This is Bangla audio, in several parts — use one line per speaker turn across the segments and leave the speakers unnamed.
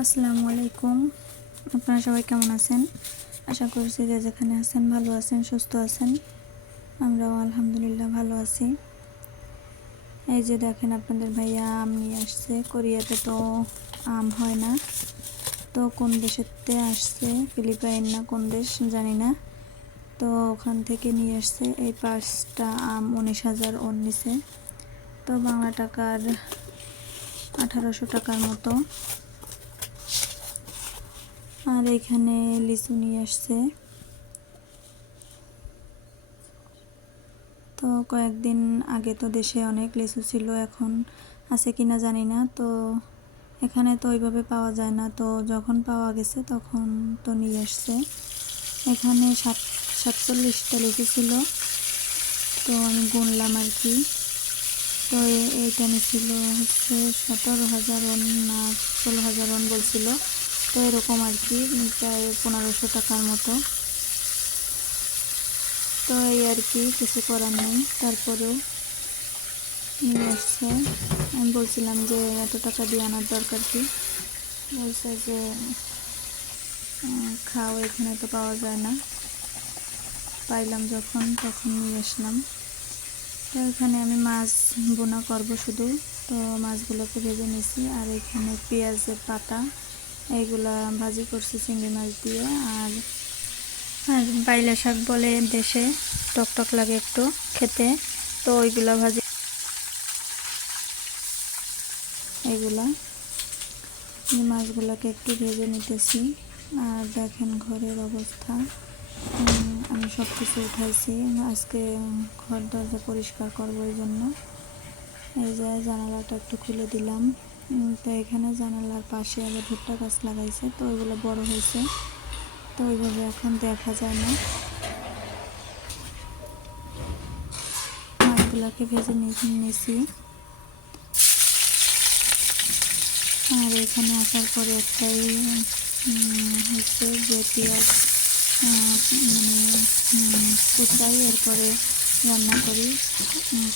আসসালামু আলাইকুম আপনারা সবাই কেমন আছেন? আশা করছি যে যেখানে আছেন ভালো আছেন, সুস্থ আছেন। আমরাও আলহামদুলিল্লাহ ভালো আছি। এই যে দেখেন আপনাদের ভাইয়া, আম নিয়ে আসছে। কোরিয়াতে তো আম হয় না। তো কোন দেশেতে আসছে, ফিলিপাইন না কোন দেশ জানি না। তো ওখান থেকে নিয়ে আসছে। এই পাঁচটা আম উনিশ হাজার নিছে তো বাংলা টাকার আঠারোশো টাকার মতো। আর এখানে লিচু নিয়ে আসছে। তো কয়েকদিন আগে তো দেশে অনেক লিচু ছিল, এখন আছে কিনা জানি না। তো এখানে তো ওইভাবে পাওয়া যায় না। তো যখন পাওয়া গেছে তখন তো নিয়ে আসছে। এখানে সাত, সাতচল্লিশটা লিচু ছিল। তো আমি গুনলাম আর কি। তো এইটা নিছিল হচ্ছে সতেরো হাজার ওন না, ষোলো হাজার ওন বলছিল। তো এরকম আর কি, প্রায় পনেরোশো টাকার মতো। তো এই আর কি, কিছু করার নেই। তারপরেও নিয়ে আসছে। আমি বলছিলাম যে এত টাকা দিয়ে আনার দরকার কি? বলছে যে খাও, এখানে তো পাওয়া যায় না। পাইলাম যখন, তখন নিয়ে আসলাম। তো এখানে আমি মাছ বোনা করব শুধু। তো মাছগুলোকে ভেজে নিছি। আর এখানে পেঁয়াজের পাতা এইগুলা ভাজি করছি চিংড়ি মাছ দিয়ে আর আর বাইলা শাক বলে দেশে টক টক লাগে একটু খেতে, তো ওইগুলা ভাজি। এইগুলা মাছগুলোকে একটু ভেজে নিতেছি। আর দেখেন ঘরের অবস্থা। আমি সব কিছু উঠাইছি। আজকে ঘর দরজা পরিষ্কার করব ওই জন্য। এই যে জানালাটা একটু খুলে দিলাম। তো এখানে জানালার পাশে আবার ভুট্টা গাছ লাগাইছে, তো ওইগুলো বড় হয়েছে। তো ওইভাবে এখন দেখা যায় না। মাছগুলোকে ভেজে নিয়েছি আর এখানে আসার পরে একটাই হচ্ছে যে পেঁয়াজ মানে কুচাই, এরপরে রান্না করি।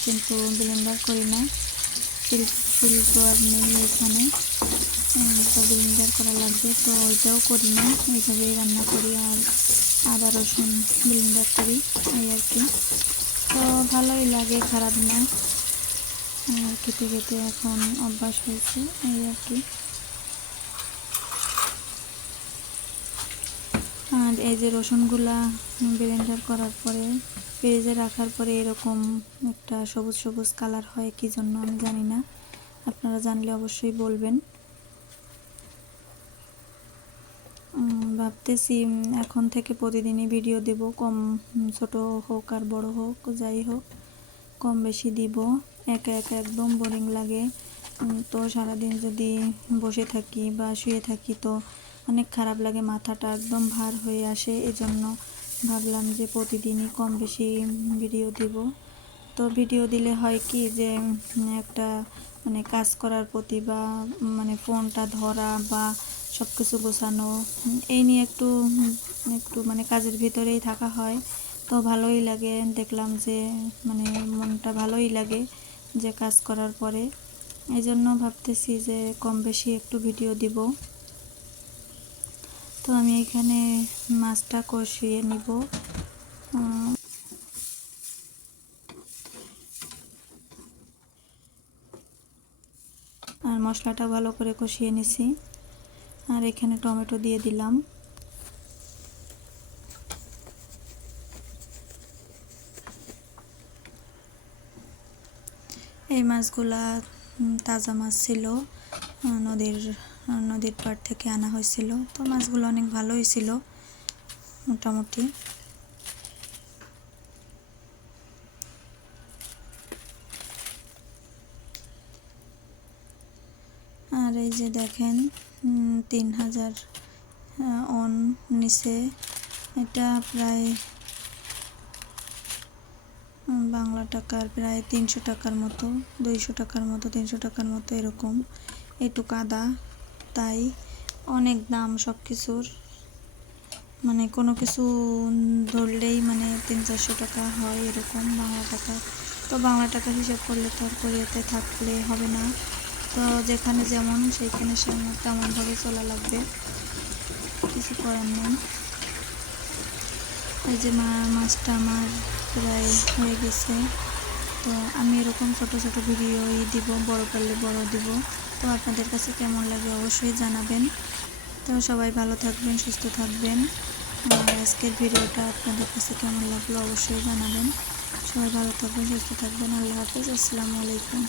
কিন্তু ব্লেন্ডার করি না। তো আর নেই এখানে। তো করা লাগবে। তো ওইটাও করি না। এইভাবেই রান্না করি আর আদা, রসুন ব্লেন্ডার করি, এই আর কি। তো ভালোই লাগে, খারাপ না। আর খেতে খেতে এখন অভ্যাস হয়েছে, এই আর কি। আর এই যে রসুনগুলা ব্লেন্ডার করার পরে ফ্রিজে রাখার পরে এরকম একটা সবুজ সবুজ কালার হয় কি জন্য আমি জানি না। আপনারা জানলে অবশ্যই বলবেন। ভাবতেছি এখন থেকে প্রতিদিনই ভিডিও দেব, কম ছোট হোক আর বড় হোক, যাই হোক, কম বেশি দিব। একা একা একদম বোরিং লাগে। তো সারাদিন যদি বসে থাকি বা শুয়ে থাকি তো অনেক খারাপ লাগে, মাথাটা একদম ভার হয়ে আসে। এজন্য ভাবলাম যে প্রতিদিনই কম বেশি ভিডিও দিব। তো ভিডিও দিলে হয় কি যে, একটা মানে কাজ করার প্রতি বা মানে ফোনটা ধরা বা সব কিছু গোছানো, এই নিয়ে একটু একটু মানে কাজের ভিতরেই থাকা হয়। তো ভালোই লাগে, দেখলাম যে মানে মনটা ভালোই লাগে যে কাজ করার পরে। এই জন্য ভাবতেছি যে কম বেশি একটু ভিডিও দিব। তো আমি এখানে মাছটা কষিয়ে নিব। আর মশলাটা ভালো করে কষিয়ে নিছি। আর এখানে টমেটো দিয়ে দিলাম। এই মাছগুলা তাজা মাছ ছিল নদীর নদীর পাড় থেকে আনা হয়েছিল। তো মাছগুলো অনেক ভালোই ছিল মোটামুটি। আর এই যে দেখেন তিন হাজার অন নিচে। এটা প্রায় বাংলা টাকার প্রায় তিনশো টাকার মতো, দুইশো টাকার মতো, তিনশো টাকার মতো এরকম। এটুকু আদা। তাই অনেক দাম সব কিছুর মানে কোনো কিছু ধরলেই মানে তিন চারশো টাকা হয় এরকম বাংলা টাকা। তো বাংলা টাকা হিসাব করলে তো আর কোরিয়াতে থাকলে হবে না। তো যেখানে যেমন সেইখানে সে- তেমনভাবে চলা লাগবে। কিছু করার নেই। এই যে মা, মাছটা আমার প্রায় হয়ে গেছে। তো আমি এরকম ছোট ছোট ভিডিওই দিব, বড় করলে বড় দিব। তো আপনাদের কাছে কেমন লাগে অবশ্যই জানাবেন। তো সবাই ভালো থাকবেন, সুস্থ থাকবেন। আজকের ভিডিওটা আপনাদের কাছে কেমন লাগল অবশ্যই জানাবেন। সবাই ভালো থাকবেন, সুস্থ থাকবেন। আল্লাহ হাফিজ। আসসালামু আলাইকুম।